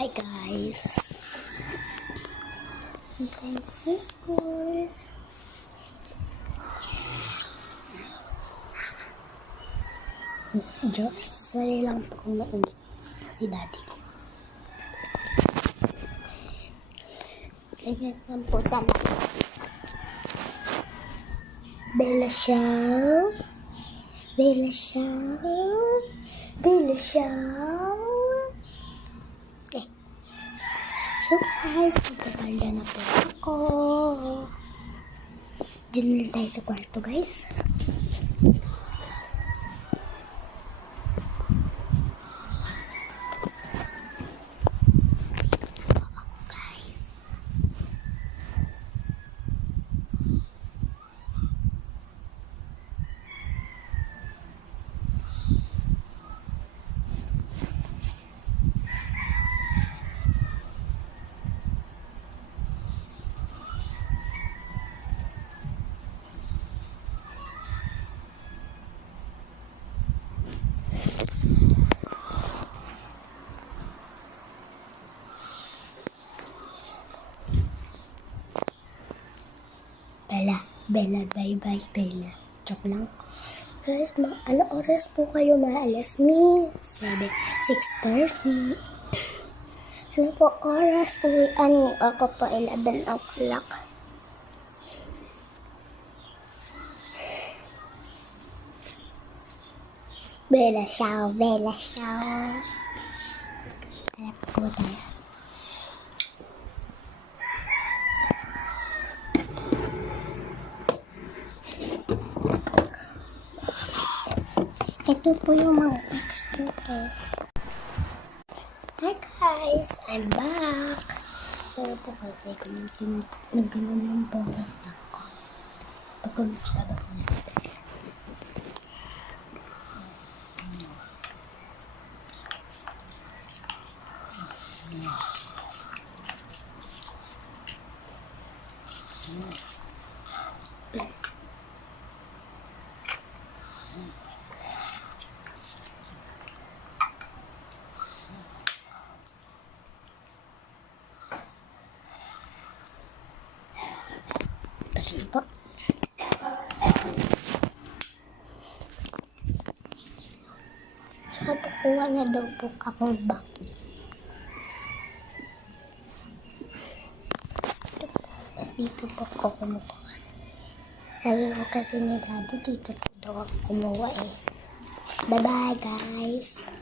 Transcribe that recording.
Hi guys. Thanks for school. Diyos, sorry lang po kung maingit si daddy ko. Ganyan lang po talaga. Bella Show. Bella Show. Bella Show. So guys, magpapalit na po ako. Diyan tayo sa kwarto guys. Bella, bye-bye, Bella. Joke lang. Guys, ano oras po kayo maalas? 6:30. Ano po oras? Uwian ako po 11 o'clock. Bella Show, Bella Show. Harap po tayo. Ito po yung mga text dito. Hi guys! I'm back! Sorry po kasi kung nagkaroon ng bonus ako. Pagkaroon siya ako nito. Po. So, kukuha na daw po ako ba? Dito po ako kumukuha. Sabi ko kasi ni daddy, dito po daw ako kumuha eh. Bye-bye guys!